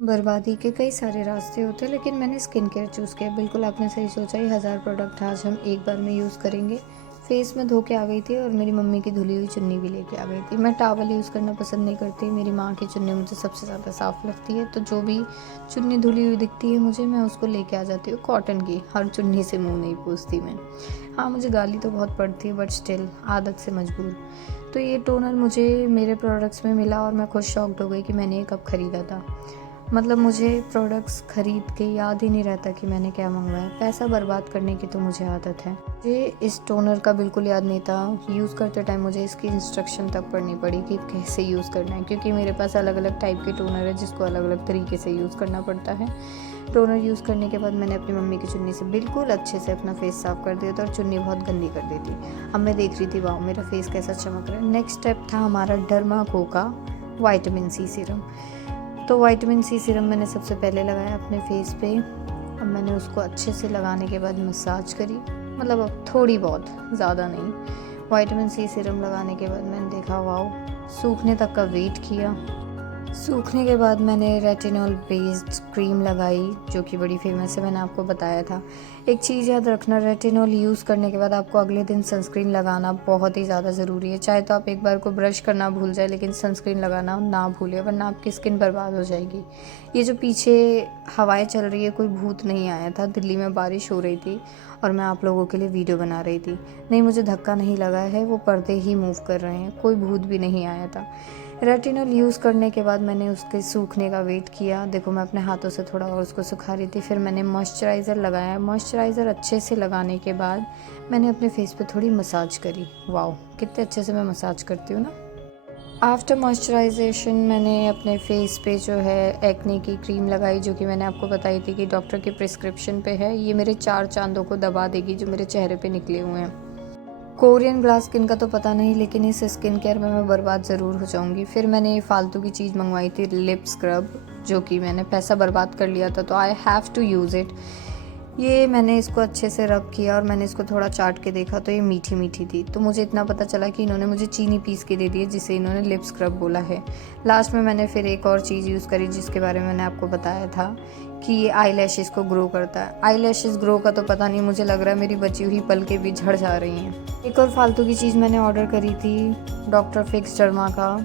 बर्बादी के कई सारे रास्ते होते हैं, लेकिन मैंने स्किन केयर चूज़ किया। बिल्कुल आपने सही सोचा, ये 1000 प्रोडक्ट आज हम एक बार में यूज़ करेंगे। फेस में धो के आ गई थी और मेरी मम्मी की धुली हुई चुन्नी भी लेके आ गई थी। मैं टॉवल यूज़ करना पसंद नहीं करती, मेरी माँ की चुन्नी मुझे सबसे ज़्यादा साफ़ लगती है। तो जो भी चुन्नी धुली हुई दिखती है मुझे, मैं उसको लेके आ जाती हूँ कॉटन की। हर चुन्नी से मुँह नहीं पूछती मैं। हाँ, मुझे गाली तो बहुत पड़ती है, बट स्टिल आदत से मजबूर। तो ये टोनर मुझे मेरे प्रोडक्ट्स में मिला और मैं खुद शॉक्ड हो गई कि मैंने ये कब ख़रीदा था। मतलब मुझे प्रोडक्ट्स ख़रीद के याद ही नहीं रहता कि मैंने क्या मंगवाया। पैसा बर्बाद करने की तो मुझे आदत है। मुझे इस टोनर का बिल्कुल याद नहीं था। यूज़ करते टाइम मुझे इसकी इंस्ट्रक्शन तक पढ़नी पड़ी कि कैसे यूज़ करना है, क्योंकि मेरे पास अलग अलग टाइप के टोनर है जिसको अलग अलग तरीके से यूज़ करना पड़ता है। टोनर यूज़ करने के बाद मैंने अपनी मम्मी की चुन्नी से बिल्कुल अच्छे से अपना फेस साफ़ कर दिया था और चुन्नी बहुत गंदी कर दी थी। अब मैं देख रही थी, वाह मेरा फेस कैसा चमक रहा है। नेक्स्ट स्टेप था हमारा डर्माको का विटामिन सी सीरम। तो विटामिन सी सीरम मैंने सबसे पहले लगाया अपने फेस पे। अब मैंने उसको अच्छे से लगाने के बाद मसाज करी, मतलब अब थोड़ी बहुत, ज़्यादा नहीं। विटामिन सी सीरम लगाने के बाद मैंने देखा, वाओ, सूखने तक का वेट किया। सूखने के बाद मैंने रेटिनॉल बेस्ड क्रीम लगाई, जो कि बड़ी फेमस है, मैंने आपको बताया था। एक चीज़ याद रखना, रेटिनॉल यूज़ करने के बाद आपको अगले दिन सनस्क्रीन लगाना बहुत ही ज़्यादा ज़रूरी है। चाहे तो आप एक बार को ब्रश करना भूल जाए, लेकिन सनस्क्रीन लगाना ना भूलें, वरना आपकी स्किन बर्बाद हो जाएगी। ये जो पीछे हवाएं चल रही है, कोई भूत नहीं आया था। दिल्ली में बारिश हो रही थी और मैं आप लोगों के लिए वीडियो बना रही थी। नहीं, मुझे धक्का नहीं लगा है, वो पर्दे ही मूव कर रहे हैं, कोई भूत भी नहीं आया था। रेटिनॉल यूज़ करने के बाद मैंने उसके सूखने का वेट किया। देखो, मैं अपने हाथों से थोड़ा और उसको सुखा रही थी। फिर मैंने मॉइस्चराइज़र लगाया। मॉइस्चराइज़र अच्छे से लगाने के बाद मैंने अपने फेस पे थोड़ी मसाज करी। वाओ, कितने अच्छे से मैं मसाज करती हूँ ना। आफ्टर मॉइस्चराइजेशन मैंने अपने फेस पे जो है एक्ने की क्रीम लगाई, जो कि मैंने आपको बताई थी कि डॉक्टर के प्रिस्क्रिप्शन पे है। ये मेरे 4 चांदों को दबा देगी जो मेरे चेहरे पे निकले हुए हैं। कोरियन ग्लास स्किन का तो पता नहीं, लेकिन इस स्किन केयर में मैं बर्बाद ज़रूर हो जाऊंगी। फिर मैंने ये फालतू की चीज़ मंगवाई थी, लिप स्क्रब, जो कि मैंने पैसा बर्बाद कर लिया था, तो I have to use it. ये मैंने इसको अच्छे से रब किया और मैंने इसको थोड़ा चाट के देखा तो ये मीठी मीठी थी। तो मुझे इतना पता चला कि इन्होंने मुझे चीनी पीस के दे दी है, जिसे इन्होंने लिप स्क्रब बोला है। लास्ट में मैंने फिर एक और चीज़ यूज़ करी जिसके बारे में मैंने आपको बताया था कि ये आई लैशेज़ को ग्रो करता है। आई लैशेज़ ग्रो का तो पता नहीं, मुझे लग रहा है मेरी बची हुई पलकें भी झड़ जा रही हैं। एक और फालतू की चीज़ मैंने ऑर्डर करी थी, डॉक्टर फिक्स डर्मा का।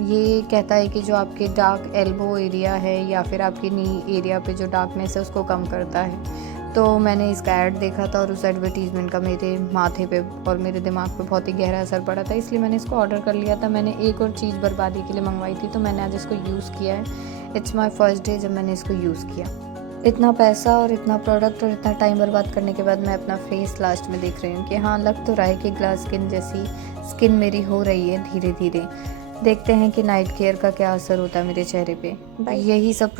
ये कहता है कि जो आपके डार्क एल्बो एरिया है या फिर आपके नी एरिया पे जो डार्कनेस है उसको कम करता है। तो मैंने इसका ऐड देखा था और उस एडवर्टीज़मेंट का मेरे माथे पे और मेरे दिमाग पे बहुत ही गहरा असर पड़ा था, इसलिए मैंने इसको ऑर्डर कर लिया था। मैंने एक और चीज़ बर्बादी के लिए मंगवाई थी, तो मैंने आज इसको यूज़ किया है। इट्स माई फर्स्ट डे जब मैंने इसको यूज़ किया। इतना पैसा और इतना प्रोडक्ट और इतना टाइम बर्बाद करने के बाद मैं अपना फेस लास्ट में देख रही हूँ कि हाँ, लग तो रहा है कि ग्लास स्किन जैसी स्किन मेरी हो रही है धीरे धीरे। देखते हैं कि नाइट केयर का क्या असर होता है मेरे चेहरे पे। यही सब